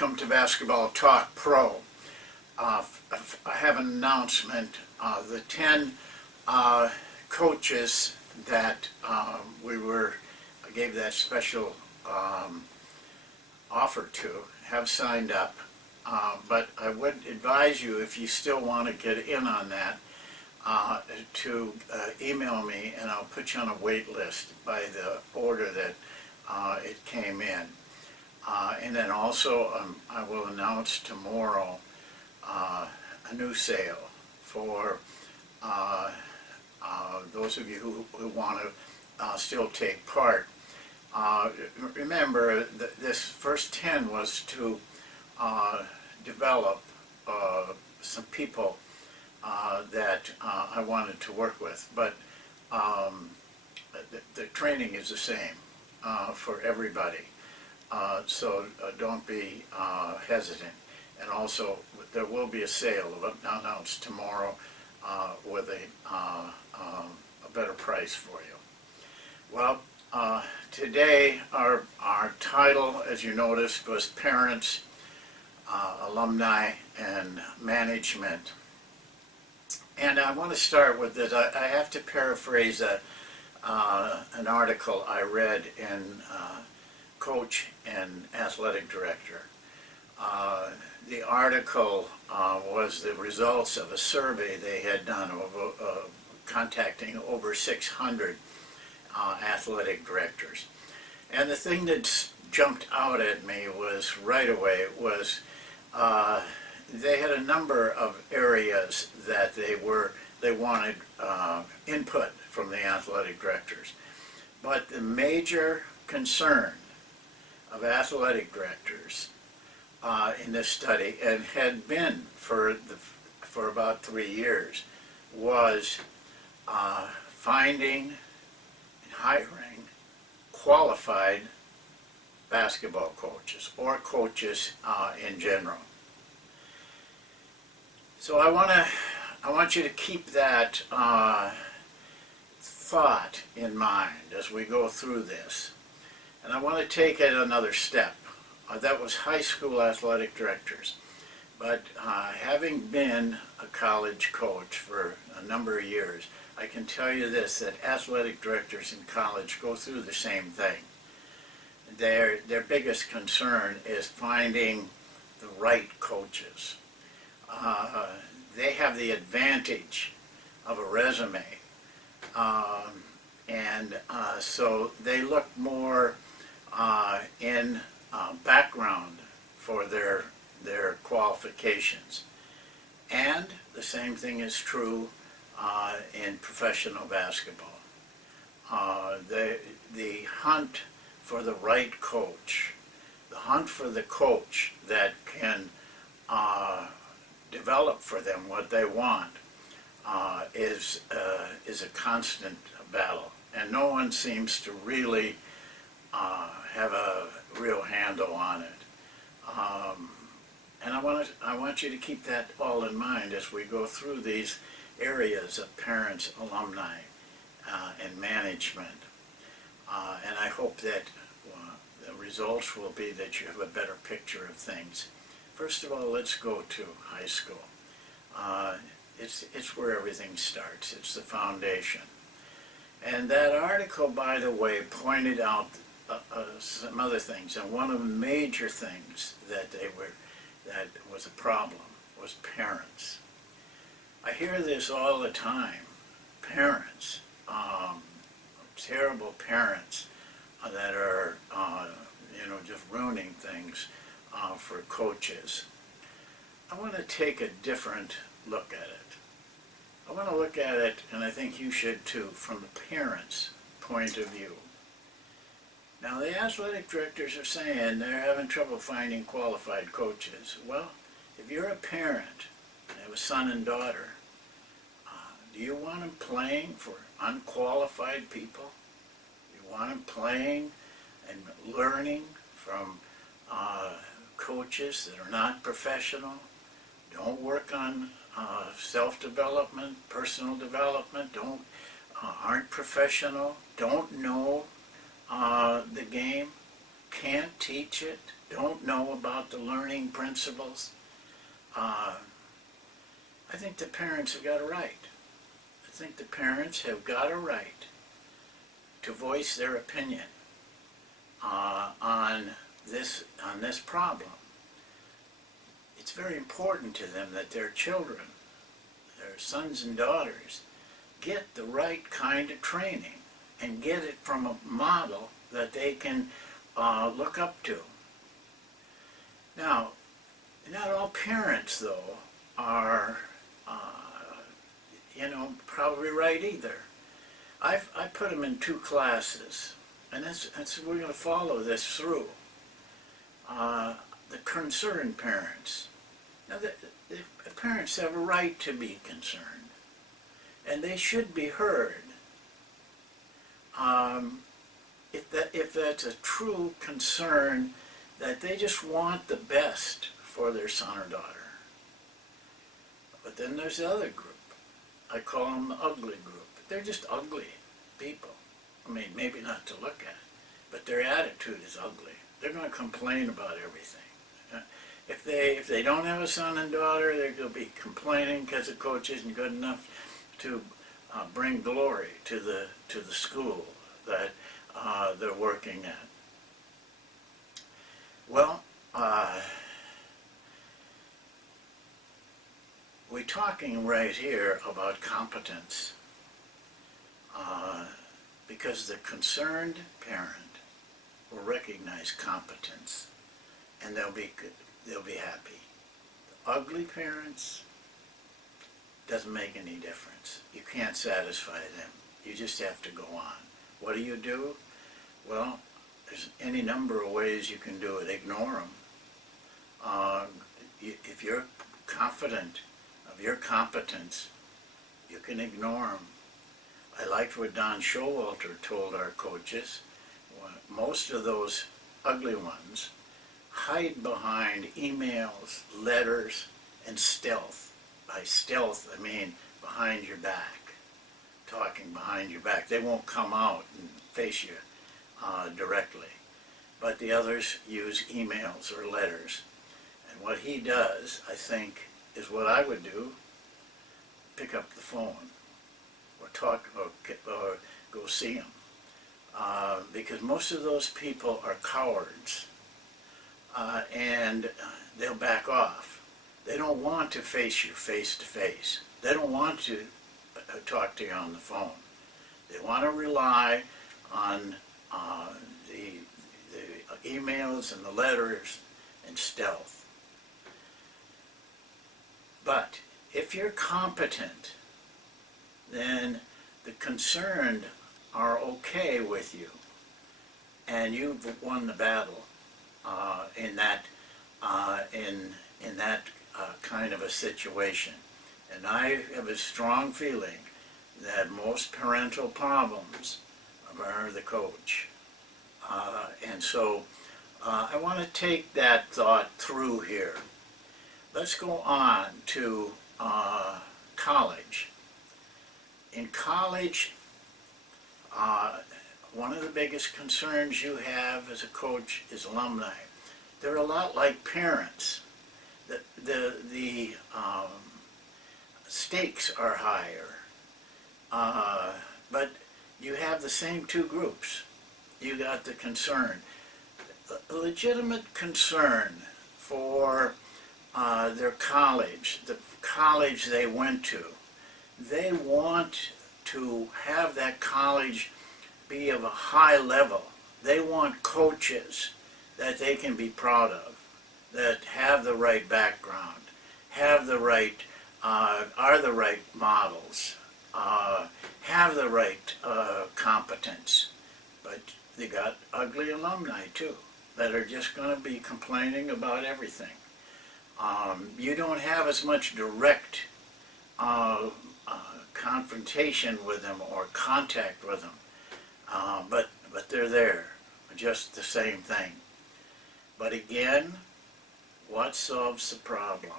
welcome to Basketball Talk Pro. I have an announcement. The 10 coaches that I gave that special offer to have signed up, but I would advise you, if you still want to get in on that, to email me, and I'll put you on a wait list by the order that it came in. And then also I will announce tomorrow a new sale for those of you who want to still take part. Remember, this first 10 was to develop some people that I wanted to work with, but the training is the same for everybody. So don't be hesitant. And also, there will be a sale announced tomorrow with a better price for you. Well, today our title, as you noticed, was Parents, Alumni, and Management. And I want to start with this. I have to paraphrase an article I read in Coach and Athletic Director. The article was the results of a survey they had done of contacting over 600 athletic directors. And the thing that jumped out at me was right away was they had a number of areas that they wanted input from the athletic directors. But the major concern of athletic directors in this study, and had been for about 3 years, was finding and hiring qualified basketball coaches, or coaches in general. So I want you to keep that thought in mind as we go through this. And I want to take it another step. That was high school athletic directors. But having been a college coach for a number of years, I can tell you this, that athletic directors in college go through the same thing. Their biggest concern is finding the right coaches. They have the advantage of a resume. So they look more in background for their qualifications. And the same thing is true in professional basketball. The hunt for the right coach, the hunt for the coach that can develop for them what they want, is a constant battle. And no one seems to really have a real handle on it. And I want you to keep that all in mind as we go through these areas of parents, alumni, and management. And I hope that the results will be that you have a better picture of things. First of all, let's go to high school. It's where everything starts. It's the foundation. And that article, by the way, pointed out some other things, and one of the major things that was a problem was parents. I hear this all the time. Parents, terrible parents that are just ruining things for coaches. I want to take a different look at it. I want to look at it, and I think you should too, from the parents' point of view. Now, the athletic directors are saying they're having trouble finding qualified coaches. Well, if you're a parent and have a son and daughter, do you want them playing for unqualified people? Do you want them playing and learning from coaches that are not professional, don't work on self-development, personal development, aren't professional, don't know the game, can't teach it, don't know about the learning principles, I think the parents have got a right. I think the parents have got a right to voice their opinion on this problem. It's very important to them that their children, their sons and daughters, get the right kind of training and get it from a model that they can look up to. Now, not all parents, though, are, probably right either. I put them in 2 classes, and we're going to follow this through. The concerned parents. Now, the parents have a right to be concerned, and they should be heard. If that's a true concern, that they just want the best for their son or daughter. But then there's the other group. I call them the ugly group. They're just ugly people. I mean, maybe not to look at, but their attitude is ugly. They're going to complain about everything. If they don't have a son and daughter, they're going to be complaining because the coach isn't good enough to bring glory to the school that they're working at. Well, we're talking right here about competence because the concerned parent will recognize competence and they'll be happy. The ugly parents, doesn't make any difference. You can't satisfy them. You just have to go on. What do? Well, there's any number of ways you can do it. Ignore them. If you're confident of your competence, you can ignore them. I liked what Don Showalter told our coaches. Most of those ugly ones hide behind emails, letters, and stealth. By stealth, I mean behind your back, talking behind your back. They won't come out and face you directly. But the others use emails or letters. And what he does, I think, is what I would do. Pick up the phone or talk or go see him. Because most of those people are cowards and they'll back off. They don't want to face you face to face. They don't want to talk to you on the phone. They want to rely on the emails and the letters and stealth. But if you're competent, then the concerned are okay with you, and you've won the battle in that kind of a situation. And I have a strong feeling that most parental problems are the coach. And so I want to take that thought through here. Let's go on to college. In college, one of the biggest concerns you have as a coach is alumni. They're a lot like parents. The stakes are higher, but you have the same 2 groups. You got the concern, a legitimate concern for their college, the college they went to. They want to have that college be of a high level. They want coaches that they can be proud of, that have the right background, have the right, are the right models, have the right competence. But they got ugly alumni too, that are just going to be complaining about everything. You don't have as much direct confrontation with them or contact with them, but they're there, just the same thing. But again, what solves the problem?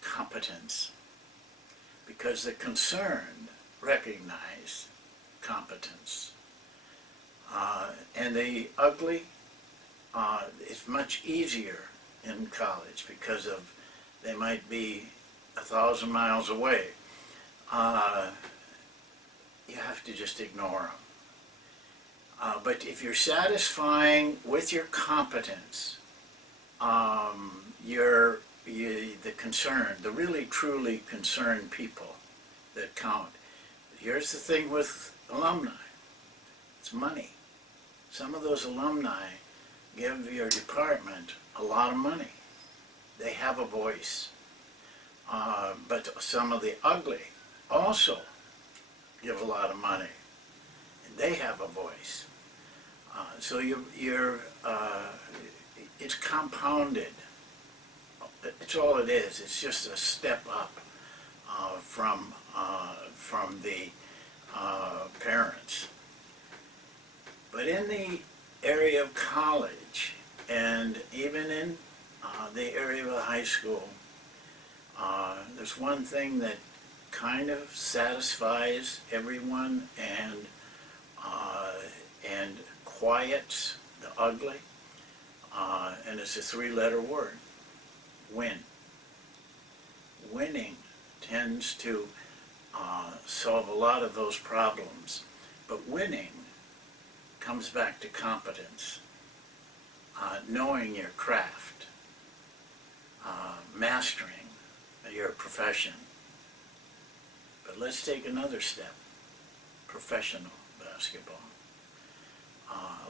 Competence. Because the concerned recognize competence. And the ugly, it's much easier in college because of they might be 1,000 miles away. You have to just ignore them. But if you're satisfying with your competence, the concern, the really truly concerned people that count. Here's the thing with alumni. It's money. Some of those alumni give your department a lot of money. They have a voice. But some of the ugly also give a lot of money. And they have a voice. So it's compounded. It's all it is. It's just a step up from the parents. But in the area of college, and even in the area of high school, there's one thing that kind of satisfies everyone and quiets the ugly, and it's a three-letter word: win. Winning tends to solve a lot of those problems, but winning comes back to competence, knowing your craft, mastering your profession. But let's take another step: professional basketball.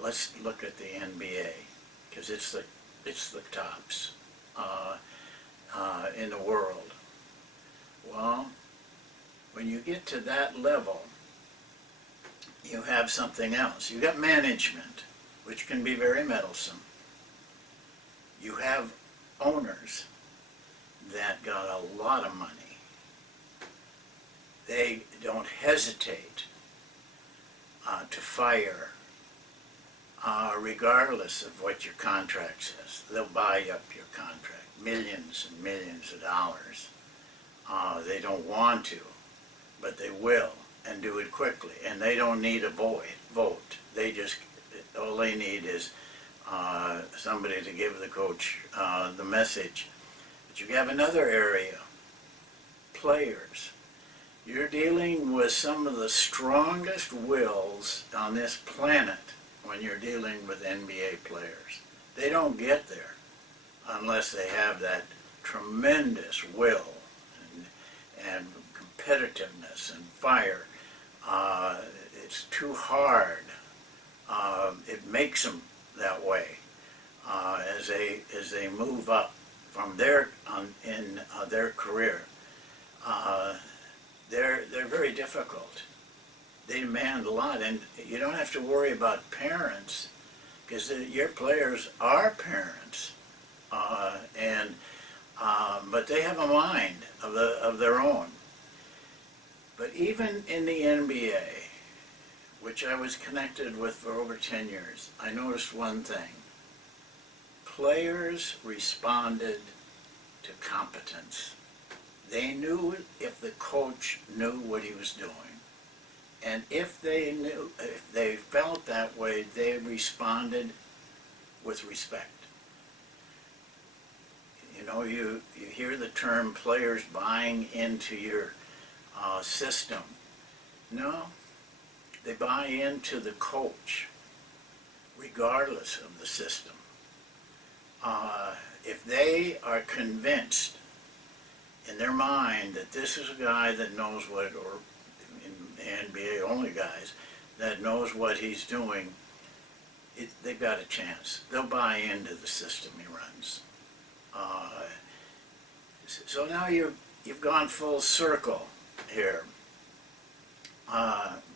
Let's look at the NBA, because it's the tops in the world. Well, when you get to that level, you have something else. You got management, which can be very meddlesome. You have owners that got a lot of money. They don't hesitate to fire regardless of what your contract says. They'll buy up your contract, millions and millions of dollars. They don't want to, but they will, and do it quickly. And they don't need a vote. They just, all they need is somebody to give the coach the message. But you have another area: players. You're dealing with some of the strongest wills on this planet when you're dealing with NBA players. They don't get there unless they have that tremendous will and competitiveness and fire. It's too hard. It makes them that way as they move up from in their career. They're very difficult. They demand a lot, and you don't have to worry about parents, because your players are parents, but they have a mind of their own. But even in the NBA, which I was connected with for over 10 years, I noticed one thing: players responded to competence. They knew if the coach knew what he was doing. And if they felt that way, they responded with respect. You know, you hear the term players buying into your system. No, they buy into the coach, regardless of the system. If they are convinced in their mind that this is a guy that knows what, or in the NBA only guys, that knows what he's doing, they've got a chance. They'll buy into the system he runs. So now you've gone full circle here.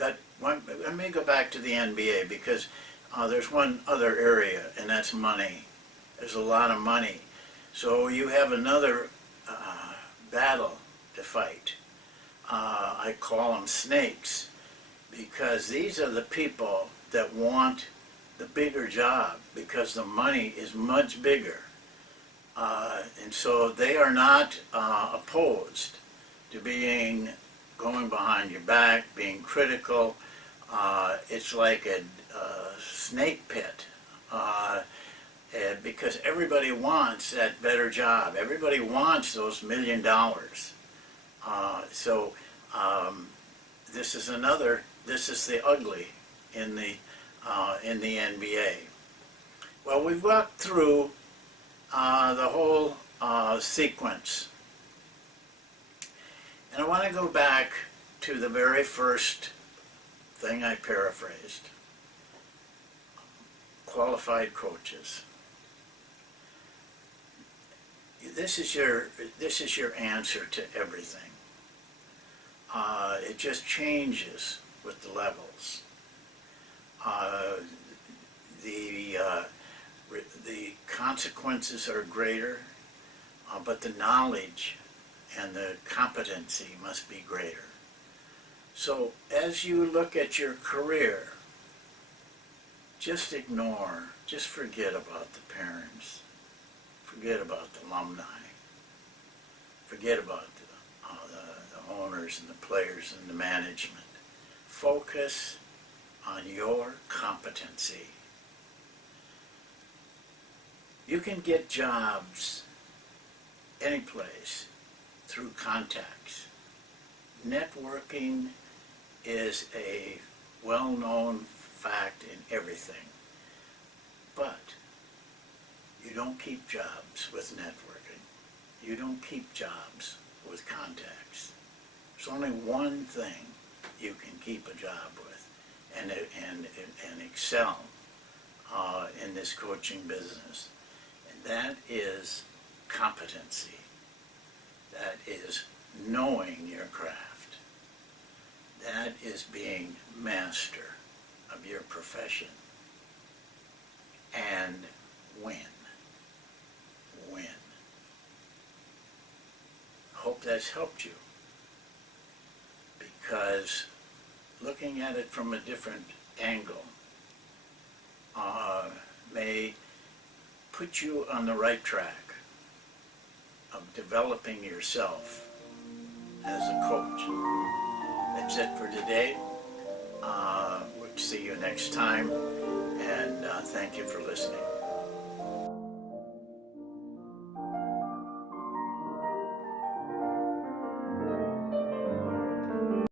Let me go back to the NBA, because there's one other area, and that's money. There's a lot of money. So you have another battle to fight. I call them snakes, because these are the people that want the bigger job, because the money is much bigger. And so they are not opposed to going behind your back, being critical. It's like a snake pit. because everybody wants that better job. Everybody wants those $1 million. So this is another. This is the ugly in the NBA. Well, we've walked through the whole sequence, and I want to go back to the very first thing I paraphrased: qualified coaches. This is your answer to everything. It just changes with the levels. The consequences are greater, but the knowledge and the competency must be greater. So as you look at your career, just forget about the parents, forget about the alumni, forget about the owners and the players and the management. Focus on your competency. You can get jobs any place through contacts. Networking is a well-known fact in everything, but you don't keep jobs with networking. You don't keep jobs with contacts. There's only one thing you can keep a job with and excel in this coaching business, and that is competency. That is knowing your craft. That is being master of your profession. And win. Hope that's helped you, because looking at it from a different angle may put you on the right track of developing yourself as a coach. That's it for today. We'll see you next time, and thank you for listening.